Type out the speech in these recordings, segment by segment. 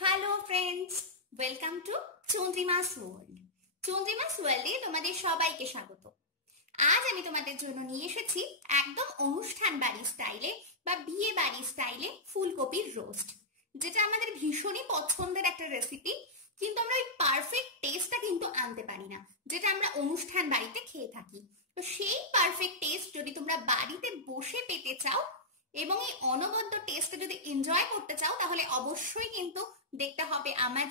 Hello friends, welcome to Chandrima's world. Chandrima's ওয়ার্ল্ডে তোমাদের সবাইকে স্বাগত। আজ আমি তোমাদের জন্য নিয়ে এসেছি একদম অনুষ্ঠান বাড়ি স্টাইলে বা বিয়ে বাড়ি স্টাইলে ফুলকপির রোস্ট, যেটা আমাদের ভীষণই পছন্দের একটা রেসিপি। কিন্তু আমরা ওই পারফেক্ট টেস্টটা কিন্তু আনতে পারি না, যেটা আমরা অনুষ্ঠান বাড়িতে খেয়ে থাকি। তো সেই পারফেক্ট টেস্ট যদি তোমরা বাড়িতে বসে পেতে চাও এবং এই অনবদ্য টেস্টটা যদি এনজয় করতে চাও, তাহলে অবশ্যই কিন্তু দেখতে হবে আমার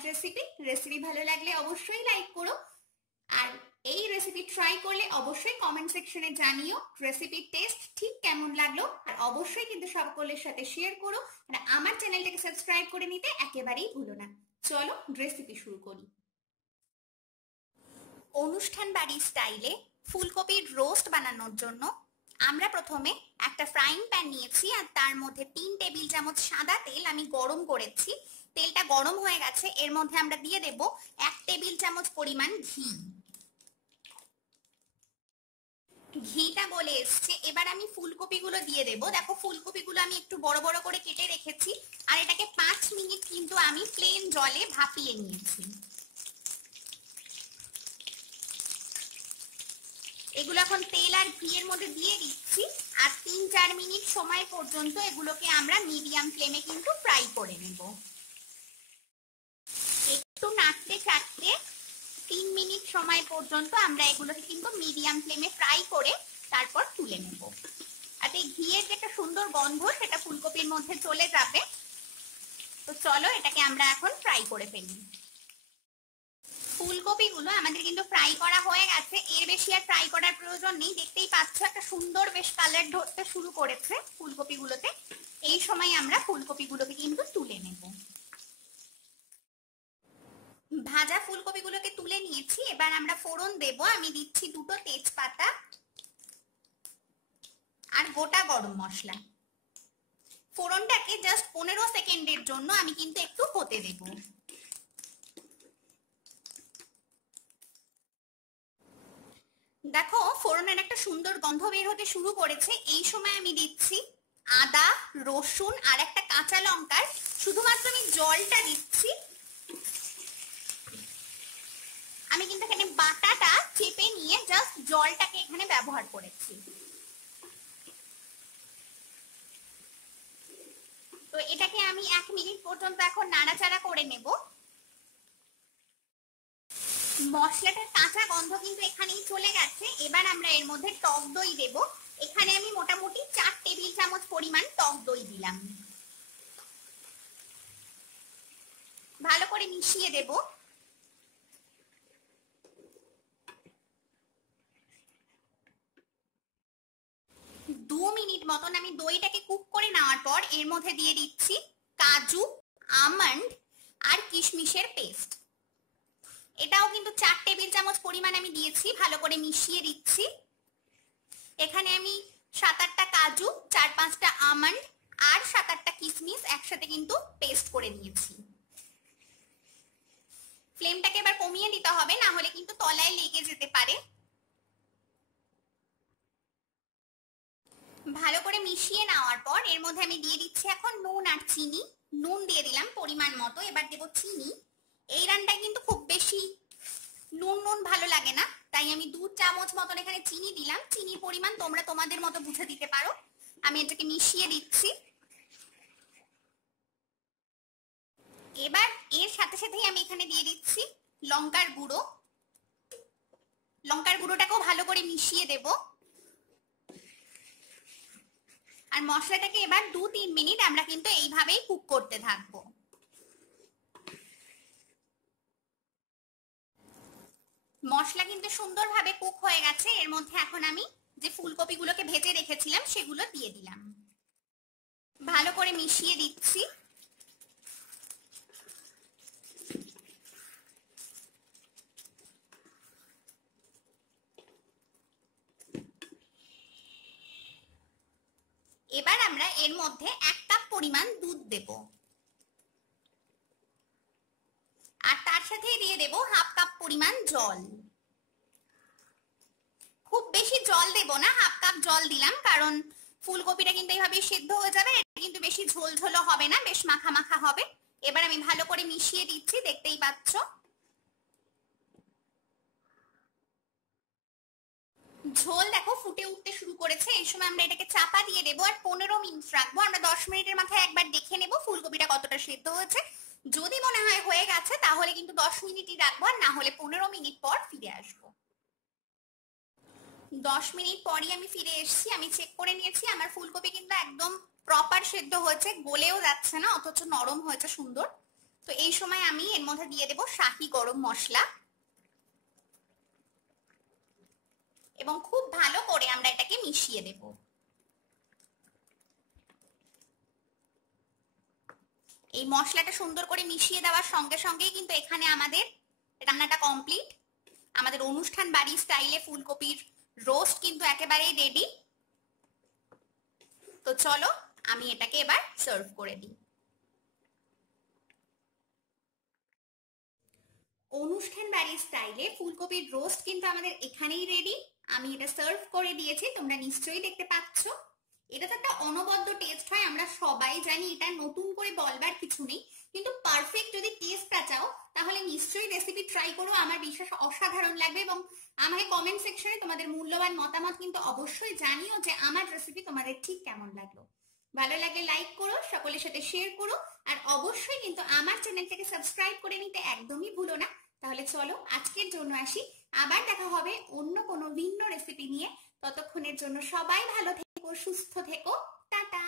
রেসিপি ভালো লাগলে অবশ্যই লাইক করো। আর এই রেসিপি ট্রাই করলে অবশ্যই কমেন্ট সেকশনে জানিও রেসিপির টেস্ট ঠিক কেমন লাগলো। আর অবশ্যই কিন্তু সকলের সাথে শেয়ার করো, আর আমার চ্যানেলটাকে সাবস্ক্রাইব করে নিতে একেবারেই ভুলো না। চলো রেসিপি শুরু করি। অনুষ্ঠান বাড়ি স্টাইলে ফুলকপির রোস্ট বানানোর জন্য আমরা প্রথমে একটা ফ্রাইং প্যান নিয়েছি, আর তার মধ্যে 3 টেবিল চামচ সাদা তেল আমি গরম করেছি। তেলটা গরম হয়ে গেছে, এর মধ্যে আমরা দিয়ে দেব 1 টেবিল চামচ পরিমাণ ঘি। ঘিটা গলে এসছে, এবার আমি ফুলকপিগুলো দিয়ে দেব। দেখো ফুলকপিগুলো আমি একটু বড় বড় করে কেটে রেখেছি, আর এটাকে 5 মিনিট কিন্তু আমি প্লেন জলে ভাপিয়ে নিয়েছি। এগুলো এখন তেল আর ঘিয়ের মধ্যে দিয়ে দিচ্ছি, আর 3-4 মিনিট সময় পর্যন্ত এগুলোকে আমরা মিডিয়াম ফ্লেমে কিন্তু ফ্রাই করে নেব। একটু নাড়তে চাড়তে 3 মিনিট সময় পর্যন্ত আমরা এগুলোকে কিন্তু মিডিয়াম ফ্লেমে ফ্রাই করে তারপর তুলে নেব। আর এই ঘিয়ের যে একটা সুন্দর গন্ধ সেটা ফুলকপির মধ্যে চলে যাবে। তো চলো এটাকে আমরা এখন ফ্রাই করে ফেলি। ফুলকপিগুলো আমাদের কিন্তু ফ্রাই করা হয়ে গেছে, এর বেশি আর ফ্রাই করার প্রয়োজন নেই। দেখতেই পাচ্ছ একটা সুন্দর বেশ কালার ধরতে শুরু করেছে ফুলকপিগুলোতে। এই সময় আমরা ফুলকপিগুলোকে কিন্তু তুলে নেব। ভাজা ফুলকপিগুলোকে তুলে নিয়েছি, এবার আমরা ফোড়ন দেব। আমি দিচ্ছি 2টো তেজপাতা আর গোটা গরম মশলা। ফোড়নটাকে জাস্ট 15 সেকেন্ডের জন্য আমি কিন্তু একটু হতে দেব। দেখো ফোড়নের একটা সুন্দর গন্ধ বের হতে শুরু করেছে। এই সময় আমি দিচ্ছি আদা, রসুন আর একটা কাঁচা লঙ্কার শুধুমাত্র আমি জলটা দিচ্ছি। আমি কিন্তু এখানে বাটাটা চেপে নিয়ে জাস্ট জলটাকে এখানে ব্যবহার করেছি। তো এটাকে আমি 1 মিনিট পর্যন্ত এখন নাড়াচাড়া করে নেব। মশলাটার কাঁচা গন্ধ কিন্তু এখানেই চলে গেছে। এবার আমরা এর মধ্যে টক দই দেব। এখানে আমি মোটামুটি 4 টেবিল চামচ পরিমাণ টক দই দিলাম। ভালো করে মিশিয়ে দেব। 2 মিনিট মতন আমি দইটাকে কুক করে নেওয়ার পর এর মধ্যে দিয়ে দিচ্ছি কাজু, আমন্ড আর কিশমিশের পেস্ট। এটাও কিন্তু 4 টেবিল চামচ পরিমাণ আমি দিয়েছি। ভালো করে মিশিয়ে দিচ্ছি। এখানে আমি 7-8টা কাজু, 4-5টা আমন্ড আর 7-8টা কিশমিশ একসাথে কিন্তু পেস্ট করে নিয়েছি। ফ্লেমটাকে এবার কমিয়ে দিতে হবে, না হলে কিন্তু তলায় লেগে যেতে পারে। ভালো করে মিশিয়ে নেওয়ার পর এর মধ্যে আমি দিয়ে দিচ্ছি এখন নুন আর চিনি। নুন দিয়ে দিলাম পরিমাণ মতো, এবার দেব চিনি। এই রান্নাটা কিন্তু খুব বেশি নুন নুন ভালো লাগে না, তাই আমি 2 চামচ মতন এখানে চিনি দিলাম। চিনির পরিমাণ তোমরা তোমাদের মতো বুঝে দিতে পারো। আমি এটাকে মিশিয়ে দিচ্ছি। এবার এর সাথে সাথেই আমি এখানে দিয়ে দিচ্ছি লঙ্কার গুঁড়ো। লঙ্কার গুঁড়োটাকেও ভালো করে মিশিয়ে দেব। আর মশলাটাকে এবার 2-3 মিনিট আমরা কিন্তু এইভাবেই কুক করতে থাকবো। মশলা কিন্তু সুন্দরভাবে কুক হয়ে গেছে। এর মধ্যে এখন আমি যে ফুলকপিগুলোকে ভেজে রেখেছিলাম সেগুলো দিয়ে দিলাম। ভালো করে মিশিয়ে দিচ্ছি। এবার আমরা এর মধ্যে 1 কাপ পরিমাণ দুধ দেব, আর তার সাথে দিয়ে দেব 1/2 কাপ পরিমাণ জল। খুব বেশি জল দেব না, 1/2 কাপ জল দিলাম, কারণ ফুলকপিটা কিন্তু এইভাবে সিদ্ধ হয়ে যাবে। এটা কিন্তু বেশি ঝোল ঝোলও হবে না, বেশ মাখা মাখা হবে। এবার আমি ভালো করে মিশিয়ে দিচ্ছি, দেখতেই পাচ্ছ। ঝোল দেখো ফুটে উঠতে শুরু করেছে। এই সময় আমরা এটাকে চাপা দিয়ে দেবো আর 15 মিনিট রাখবো। আমরা 10 মিনিটের মাথায় একবার দেখে নেবো ফুলকপিটা কতটা সেদ্ধ হয়েছে। যদি মনে হয় হয়ে গেছে তাহলে কিন্তু 10 মিনিটই রাখবো, আর না হলে 15 মিনিট পর ফিরে আসবো। 10 মিনিট পরই আমি ফিরে এসেছি। আমি চেক করে নিয়েছি, আমার ফুলকপি কিন্তু একদম প্রপার সেদ্ধ হয়েছে, গলেও যাচ্ছে না, অথচ নরম হয়েছে সুন্দর। তো এই সময় আমি এর মধ্যে দিয়ে দেবো শাহি গরম মশলা এবং খুব ভালো করে আমরা এটাকে মিশিয়ে দেব। এই মশলাটা সুন্দর করে মিশিয়ে দেওয়ার সঙ্গে সঙ্গেই কিন্তু এখানে আমাদের রান্নাটা কমপ্লিট। আমাদের অনুষ্ঠান বাড়ি স্টাইলে ফুলকপির রোস্ট কিন্তু একেবারেই রেডি। তো চলো আমি এটাকে এবার সার্ভ করে দিই। অনুষ্ঠান বাড়ির স্টাইলে ফুলকপির রোস্ট কিন্তু আমাদের এখানেই রেডি। আমি এটা সার্ভ করে দিয়েছি, তোমরা নিশ্চয়ই দেখতে পাচ্ছ। এটা তো একটা অনবদ্য টেস্ট হয়, আমরা সবাই জানি, এটা নতুন করে বলবার কিছু নেই। কিন্তু পারফেক্ট যদি টেস্টটা চাও তাহলে নিশ্চয়ই রেসিপি ট্রাই করো, আমার বিশ্বাস অসাধারণ লাগবে। এবং আমাকে কমেন্ট সেকশনে তোমাদের মূল্যবান মতামত কিন্তু অবশ্যই জানিও যে আমার রেসিপি তোমাদের ঠিক কেমন লাগলো। ভালো লাগলে লাইক করো, সকলের সাথে শেয়ার করো, আর অবশ্যই কিন্তু আমার চ্যানেলটাকে সাবস্ক্রাইব করে নিতে একদমই ভুলো না। তাহলে চলো আজকের জন্য আসি, আবার দেখা হবে অন্য কোনো ভিন্ন রেসিপি নিয়ে। ততক্ষণের জন্য সবাই ভালো থেকো, সুস্থ থেকো, টাটা।